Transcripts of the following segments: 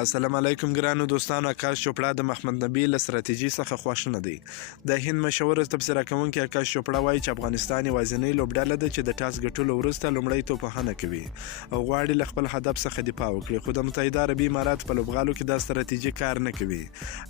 السلام علیکم ګرانو دوستانو. آکاش چوپړه د محمد نبی له ستراتیژي څخه خوښ نه دی. د هند مشهور تبصره کوونکی آکاش چوپړه وایي چې افغانستان یوازینۍ لوبډله ده چې د ټاس ګټلو وروسته لومړی توپوهنه کوي او غواړي له خپل هدف څخه دفاع وکړي، خو د متحده عربي امارات په لوبغالو کې دا ستراتیژي کار نه کوي.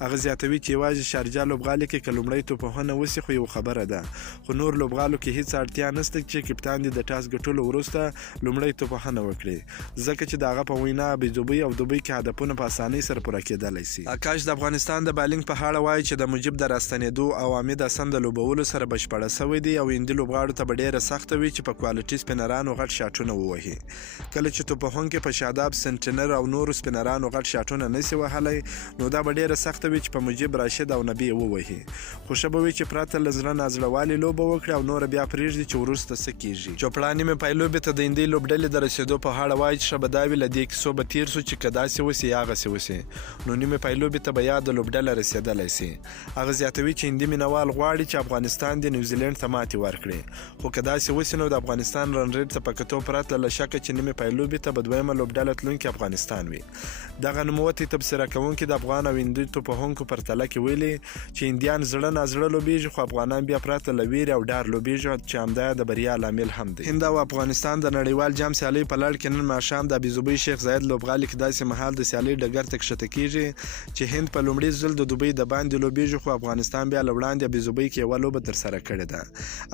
هغه زیاتوي چې یوازې شارجه لوبغالي کې که لومړی توپوهنه وسي خو یو خبره ده، خو نور لوبغالو کې هیڅ اړتیا نشته چې کپتان دې د ټاس ګټلو وروسته لومړی توپوهنه وکړي، ځکه چې د هغه په وینا ابوظبي او دوبۍ کې هدفونه په اسانۍ سره پوره کېدلی سي. آکاش د افغانستان د بالینګ په اړه وایي چې د مجیب د راستنېدو او حامد حسن د لوبولو سره بشپړه سوی دی او هندي لوبغاړو ته به ډېره سخته وي چې په کوالټي سپینرانو غټ شاټونه ووهي. کله چې توپوهونکي په شاداب سنټنر او نورو سپینرانو غټ شاټونه نشي وهلی، نو دا به ډېره سخته وي چې په مجیب، راشد او نبي ووهي. خو ښه به وي چې پرته له زړه نازړهوالي لوبه وکړي او نوره بیا پرېږدي چې وروسته څه کېږي. چوپړه نیمې پای لوبې ته د هندي لوبډلې د رسېدو په اړه وایي چې ښه به دا وي له دې کیسو به تېر سو چې که داسې وسي یا هغسې وسي، نو نیمې پای لوبې ته به یا د لوبډله رسېدلی سي. هغه زیاتوي چې هندي مینوال غواړي چې افغانستان د نیوزیلینډ ته ماتې ورکړي، خو که داسې وسي نو د افغانستان رن ریټ ته په کتو پرته له شکه چې نیمې پای لوبې ته به دویمه لوبډله تلونکې افغانستان وي. دغه نوموتی تبصره کوونکي د افغان او هندي توپوهونکو پرتله کې ویلي چې هندیان زړه نازړه لوبېږي، خو افغانان بیا پرته له ویرې او ډار لوبېږي چې همدا د بریا لامل هم دی. هند او افغانستان د نړیوال جام سیالۍ په لړ کې نن ماښام د ابوظبي شیخ زاید لوبغالي کې داسې مهال د سیالۍ ډګر ته کښته کېږي چې هند په لومړي ځل د دوبۍ د باندې لوبېږي، خو افغانستان بیا له وړاندې ابوظبي کې یوه لوبه ترسره کړې ده.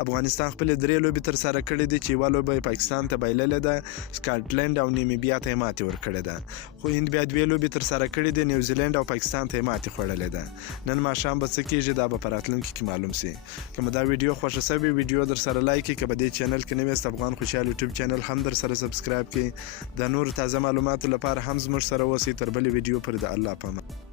افغانستان خپلې 3 لوبې ترسره کړې دي چې یوه لوبه یې پاکستان ته بایللې ده، سکاټلند او نیمیبیا ته یې ماتې ورکړې ده، خو هند بیا 2 لوبې ترسره کړې دي، نیوزیلینډ او پاکستان ته یې ماتې خوړلې ده. نن ماښام به څه کېږي دا به په راتلونکي کې معلوم سي. که مو دا ویډیو خوښه سوې ویډیو در سره لایک کړئ، که په دې چینل کې نوی یاست افغان خوشحال یوټیوب چینل هم در سره سبسکرایب کړئ. د نورو تازه معلوماتو لپاره هم زموږ سره اوسئ. تر بلې ویډیو پورې د الله په امان.